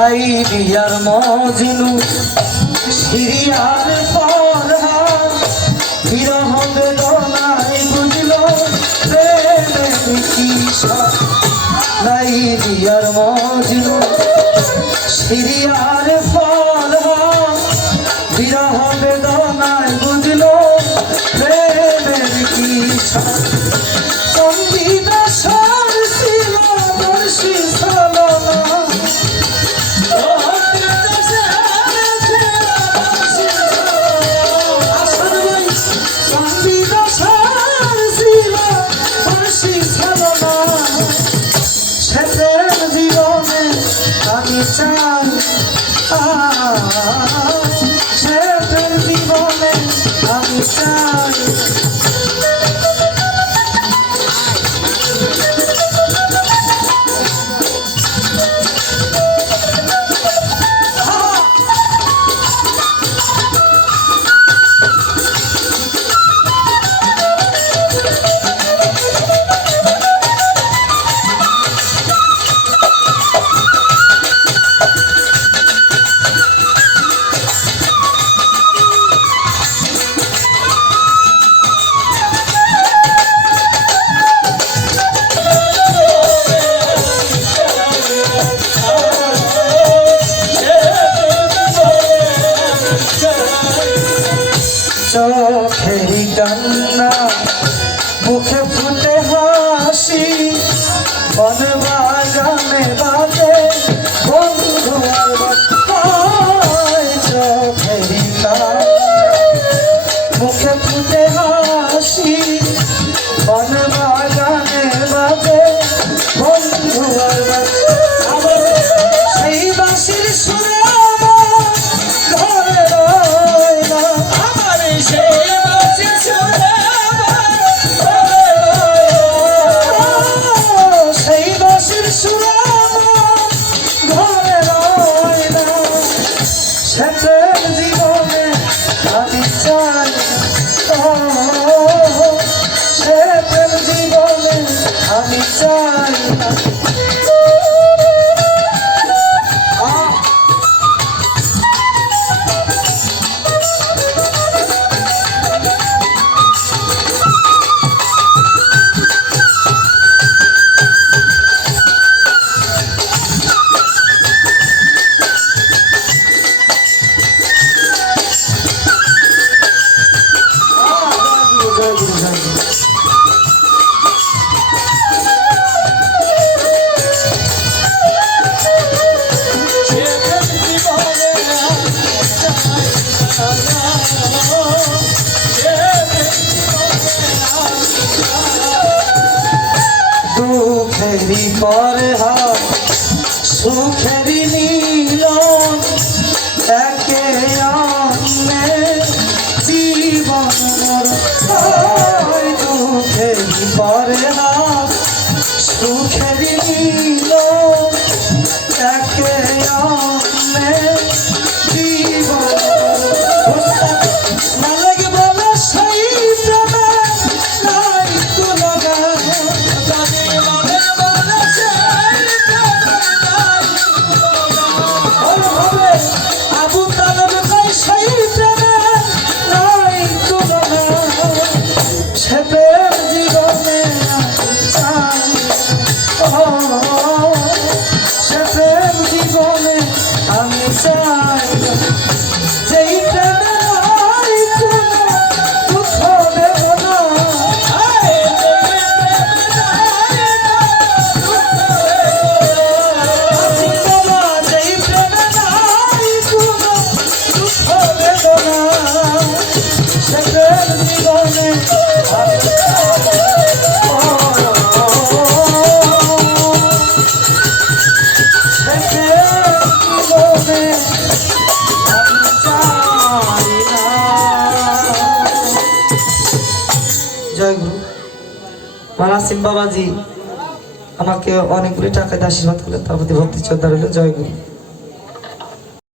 লাইবিয়ার মজনু সিরিয়ার আমি চাই আছে। Shine. সুখেরই পরে হয়, সুখেরই নীল একে অন্যে জীবন দুঃখেরই পরে হয়, সুখেরই নীল একে অন্যে জীবন আমি মানাসিম বাবাজি। আমাকে অনেকগুলি টাকা দিয়ে আশীর্বাদ করলেন। তার প্রতি ভক্তি শ্রদ্ধা রইল। জয় গুরু।